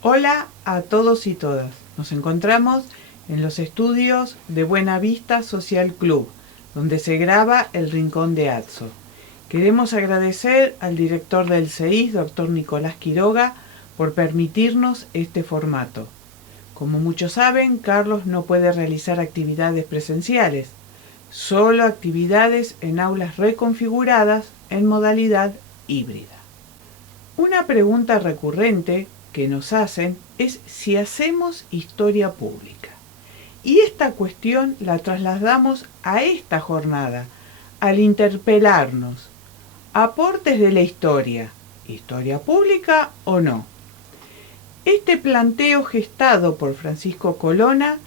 Hola a todos y todas. Nos encontramos en los estudios de Buena Vista Social Club, donde se graba El Rincón de Atso. Queremos agradecer al director del CEIS, doctor Nicolás Quiroga, por permitirnos este formato. Como muchos saben, Carlos no puede realizar actividades presenciales, solo actividades en aulas reconfiguradas en modalidad híbrida. Una pregunta recurrente que nos hacen es si hacemos historia pública. Y esta cuestión la trasladamos a esta jornada, al interpelarnos. Aportes de la historia, ¿historia pública o no? Este planteo gestado por Francisco Colonna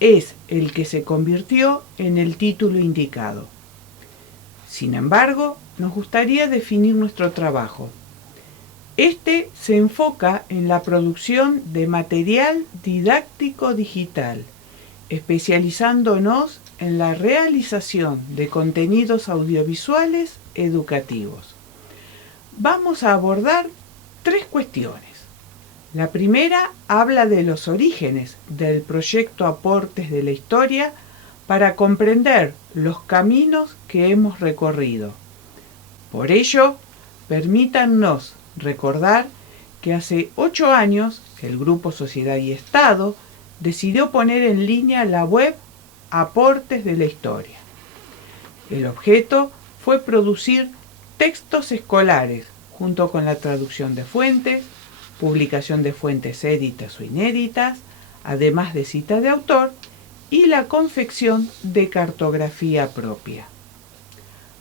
es el que se convirtió en el título indicado. Sin embargo, nos gustaría definir nuestro trabajo. Este se enfoca en la producción de material didáctico digital, especializándonos en la realización de contenidos audiovisuales educativos. Vamos a abordar tres cuestiones. La primera habla de los orígenes del proyecto Aportes de la Historia para comprender los caminos que hemos recorrido. Por ello, permítannos recordar que hace 8 años el Grupo Sociedad y Estado decidió poner en línea la web Aportes de la Historia. El objeto fue producir textos escolares junto con la traducción de fuentes, publicación de fuentes éditas o inéditas, además de cita de autor y la confección de cartografía propia.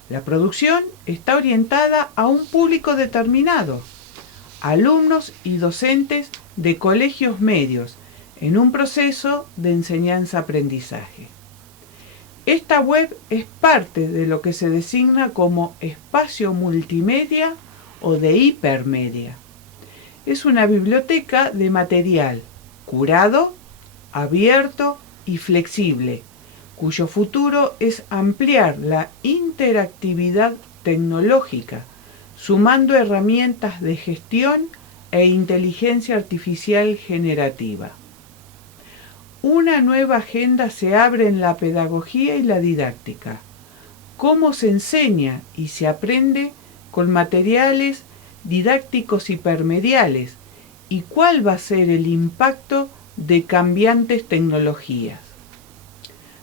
La producción está orientada a un público determinado, alumnos y docentes de colegios medios, en un proceso de enseñanza-aprendizaje. Esta web es parte de lo que se designa como espacio multimedia o de hipermedia. Es una biblioteca de material curado, abierto y flexible, cuyo futuro es ampliar la interactividad tecnológica, sumando herramientas de gestión e inteligencia artificial generativa. Una nueva agenda se abre en la pedagogía y la didáctica. ¿Cómo se enseña y se aprende con materiales didácticos hipermediales? ¿Y cuál va a ser el impacto de cambiantes tecnologías?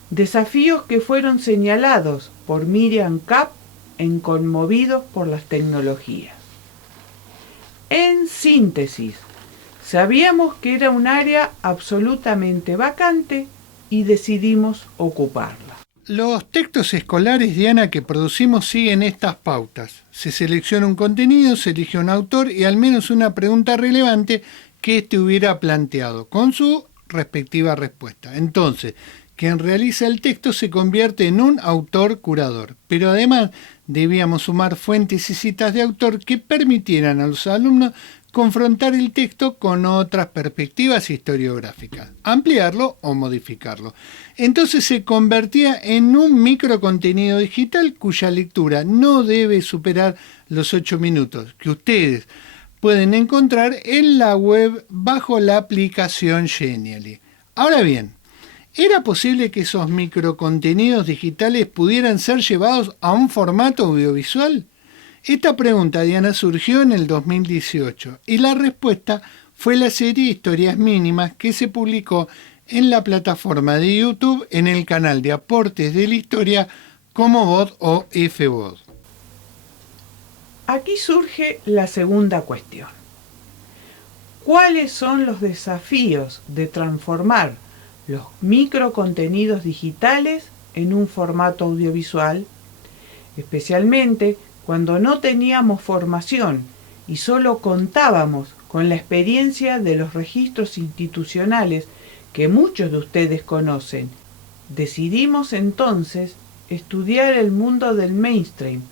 Desafíos que fueron señalados por Miriam Kapp en Conmovidos por las Tecnologías. En síntesis, sabíamos que era un área absolutamente vacante y decidimos ocuparla. Los textos escolares, Diana, que producimos siguen estas pautas. Se selecciona un contenido, se elige un autor y al menos una pregunta relevante que éste hubiera planteado, con su respectiva respuesta. Entonces, quien realiza el texto se convierte en un autor curador, pero además debíamos sumar fuentes y citas de autor que permitieran a los alumnos confrontar el texto con otras perspectivas historiográficas, ampliarlo o modificarlo. Entonces se convertía en un microcontenido digital cuya lectura no debe superar los 8 minutos, que ustedes pueden encontrar en la web bajo la aplicación Genially. Ahora bien, ¿era posible que esos microcontenidos digitales pudieran ser llevados a un formato audiovisual? Esta pregunta, Diana, surgió en el 2018 y la respuesta fue la serie Historias Mínimas que se publicó en la plataforma de YouTube en el canal de Aportes de la Historia como VOD o FVOD. Aquí surge la segunda cuestión. ¿Cuáles son los desafíos de transformar los microcontenidos digitales en un formato audiovisual? Especialmente cuando no teníamos formación y solo contábamos con la experiencia de los registros institucionales que muchos de ustedes conocen. Decidimos entonces estudiar el mundo del mainstream,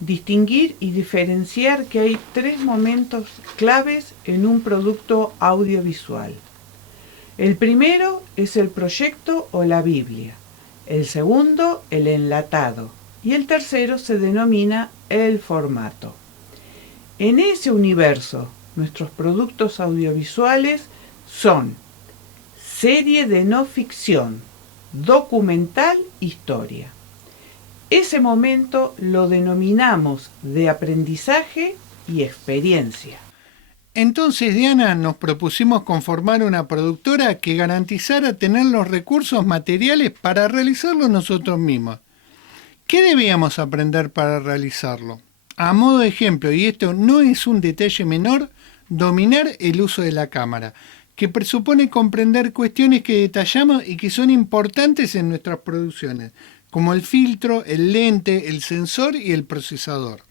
distinguir y diferenciar que hay 3 momentos claves en un producto audiovisual. El primero es el proyecto o la Biblia, el segundo el enlatado y el tercero se denomina el formato. En ese universo nuestros productos audiovisuales son serie de no ficción, documental, historia. Ese momento lo denominamos de aprendizaje y experiencia. Entonces, Diana, nos propusimos conformar una productora que garantizara tener los recursos materiales para realizarlo nosotros mismos. ¿Qué debíamos aprender para realizarlo? A modo de ejemplo, y esto no es un detalle menor, dominar el uso de la cámara, que presupone comprender cuestiones que detallamos y que son importantes en nuestras producciones, como el filtro, el lente, el sensor y el procesador.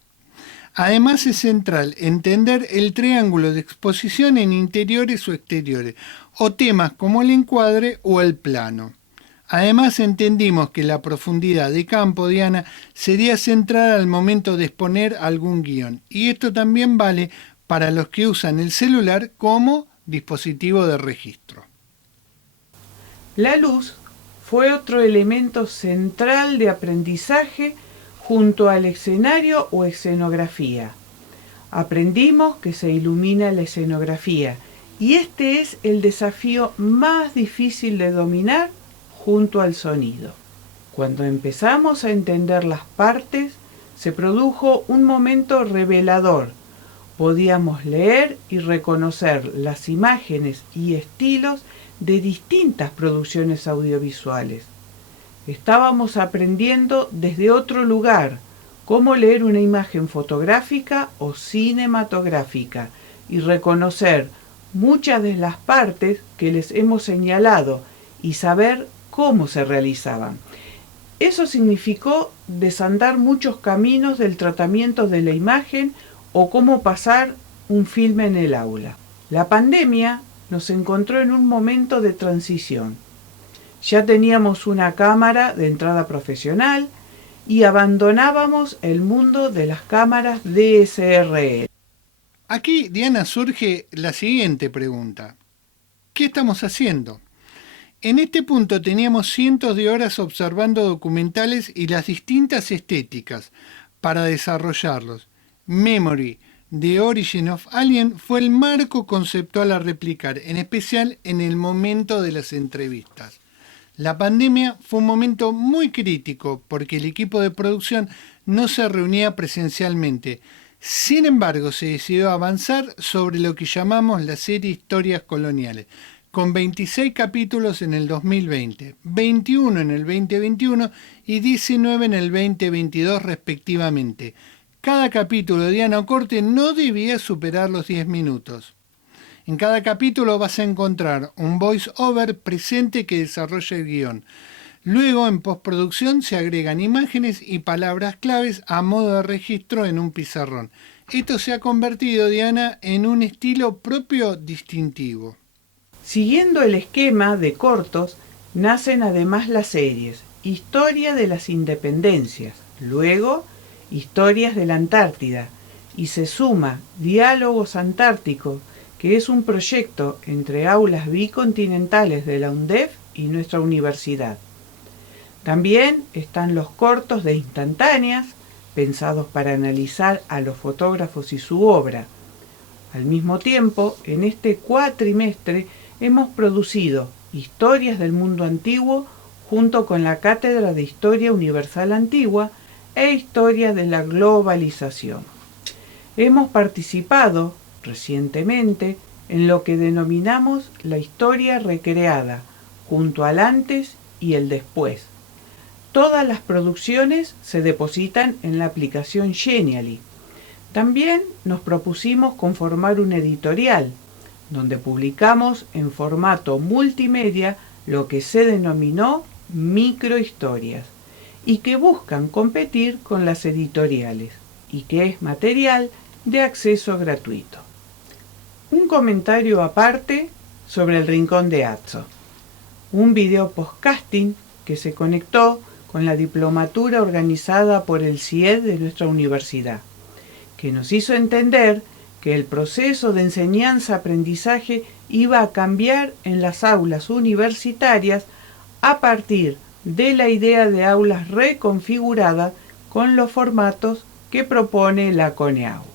Además es central entender el triángulo de exposición en interiores o exteriores, o temas como el encuadre o el plano. Además entendimos que la profundidad de campo, Diana, sería central al momento de exponer algún guión. Y esto también vale para los que usan el celular como dispositivo de registro. La luz fue otro elemento central de aprendizaje junto al escenario o escenografía. Aprendimos que se ilumina la escenografía y este es el desafío más difícil de dominar junto al sonido. Cuando empezamos a entender las partes, se produjo un momento revelador. Podíamos leer y reconocer las imágenes y estilos de distintas producciones audiovisuales. Estábamos aprendiendo desde otro lugar cómo leer una imagen fotográfica o cinematográfica y reconocer muchas de las partes que les hemos señalado y saber cómo se realizaban. Eso significó desandar muchos caminos del tratamiento de la imagen o cómo pasar un filme en el aula. La pandemia nos encontró en un momento de transición. Ya teníamos una cámara de entrada profesional y abandonábamos el mundo de las cámaras DSLR. Aquí, Diana, surge la siguiente pregunta. ¿Qué estamos haciendo? En este punto teníamos cientos de horas observando documentales y las distintas estéticas para desarrollarlos. Memory, The Origin of Alien, fue el marco conceptual a replicar, en especial en el momento de las entrevistas. La pandemia fue un momento muy crítico porque el equipo de producción no se reunía presencialmente. Sin embargo, se decidió avanzar sobre lo que llamamos la serie Historias Coloniales, con 26 capítulos en el 2020, 21 en el 2021 y 19 en el 2022 respectivamente. Cada capítulo de Diana Ocorte no debía superar los 10 minutos. En cada capítulo vas a encontrar un voice-over presente que desarrolla el guión. Luego, en postproducción, se agregan imágenes y palabras claves a modo de registro en un pizarrón. Esto se ha convertido, Diana, en un estilo propio distintivo. Siguiendo el esquema de cortos, nacen además las series Historia de las Independencias, luego Historias de la Antártida, y se suma Diálogos Antárticos, que es un proyecto entre aulas bicontinentales de la UNDEF y nuestra universidad. También están los cortos de instantáneas, pensados para analizar a los fotógrafos y su obra. Al mismo tiempo, en este cuatrimestre hemos producido Historias del Mundo Antiguo junto con la Cátedra de Historia Universal Antigua e Historia de la Globalización. Hemos participado recientemente en lo que denominamos la historia recreada, junto al antes y el después. Todas las producciones se depositan en la aplicación Genially. También nos propusimos conformar un editorial, donde publicamos en formato multimedia lo que se denominó microhistorias, y que buscan competir con las editoriales, y que es material de acceso gratuito. Un comentario aparte sobre el Rincón de Atzo, un video podcasting que se conectó con la diplomatura organizada por el CIED de nuestra universidad, que nos hizo entender que el proceso de enseñanza-aprendizaje iba a cambiar en las aulas universitarias a partir de la idea de aulas reconfiguradas con los formatos que propone la CONEAU.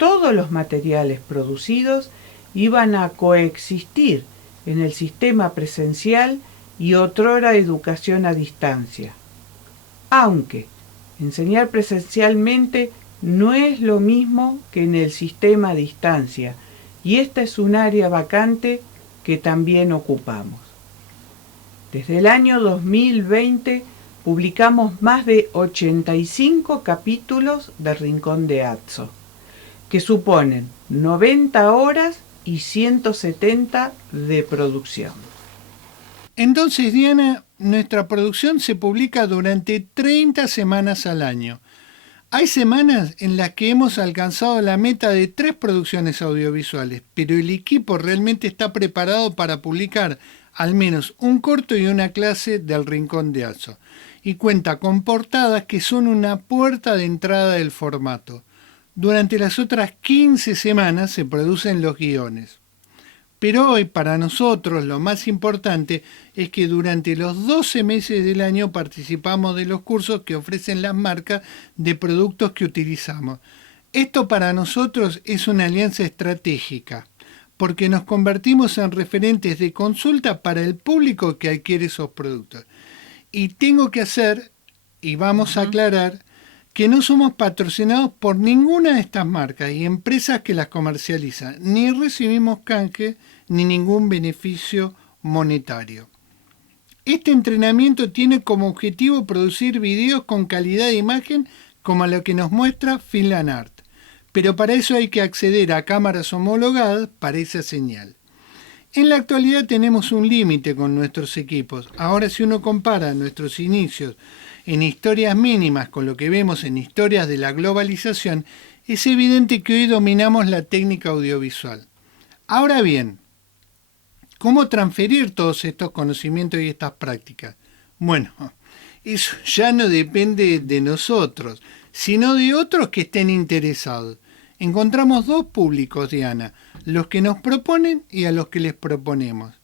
todos los materiales producidos iban a coexistir en el sistema presencial y otrora educación a distancia. Aunque enseñar presencialmente no es lo mismo que en el sistema a distancia, y esta es un área vacante que también ocupamos. Desde el año 2020 publicamos más de 85 capítulos de Rincón de Atso, que suponen 90 horas y 170 de producción. Entonces, Diana, nuestra producción se publica durante 30 semanas al año. Hay semanas en las que hemos alcanzado la meta de 3 producciones audiovisuales, pero el equipo realmente está preparado para publicar al menos un corto y una clase del Rincón de Atso, y cuenta con portadas que son una puerta de entrada del formato. Durante las otras 15 semanas se producen los guiones. Pero hoy, para nosotros, lo más importante es que durante los 12 meses del año participamos de los cursos que ofrecen las marcas de productos que utilizamos. Esto para nosotros es una alianza estratégica, porque nos convertimos en referentes de consulta para el público que adquiere esos productos. Y tengo que hacer, y vamos a aclarar, que no somos patrocinados por ninguna de estas marcas y empresas que las comercializan, ni recibimos canje ni ningún beneficio monetario. Este entrenamiento tiene como objetivo producir videos con calidad de imagen como lo que nos muestra Finland Art, pero para eso hay que acceder a cámaras homologadas para esa señal. En la actualidad tenemos un límite con nuestros equipos. Ahora, si uno compara nuestros inicios en historias mínimas con lo que vemos en historias de la globalización, es evidente que hoy dominamos la técnica audiovisual. Ahora bien, ¿cómo transferir todos estos conocimientos y estas prácticas? Bueno, eso ya no depende de nosotros, sino de otros que estén interesados. Encontramos 2 públicos, Diana, los que nos proponen y a los que les proponemos.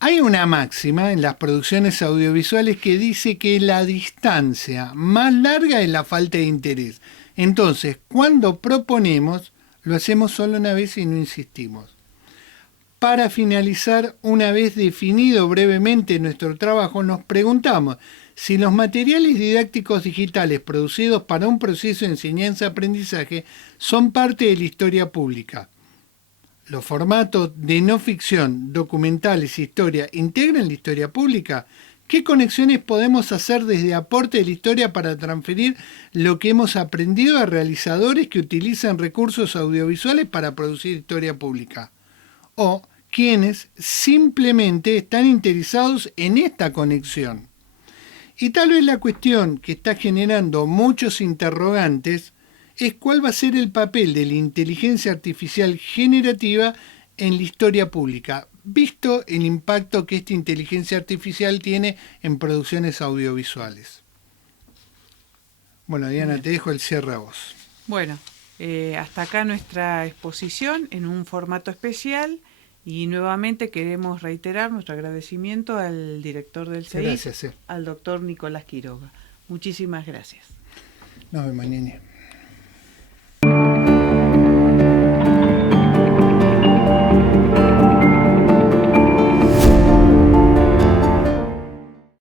Hay una máxima en las producciones audiovisuales que dice que la distancia más larga es la falta de interés. Entonces, cuando proponemos, lo hacemos solo una vez y no insistimos. Para finalizar, una vez definido brevemente nuestro trabajo, nos preguntamos si los materiales didácticos digitales producidos para un proceso de enseñanza-aprendizaje son parte de la historia pública. ¿Los formatos de no ficción, documentales, historia, integran la historia pública? ¿Qué conexiones podemos hacer desde aporte de la historia para transferir lo que hemos aprendido a realizadores que utilizan recursos audiovisuales para producir historia pública? O quienes simplemente están interesados en esta conexión. Y tal vez la cuestión que está generando muchos interrogantes es cuál va a ser el papel de la inteligencia artificial generativa en la historia pública, visto el impacto que esta inteligencia artificial tiene en producciones audiovisuales. Bueno, Diana, te dejo el cierre a vos. Bueno, hasta acá nuestra exposición en un formato especial y nuevamente queremos reiterar nuestro agradecimiento al director del CEIS, al doctor Nicolás Quiroga. Muchísimas gracias. Nos vemos, Nene.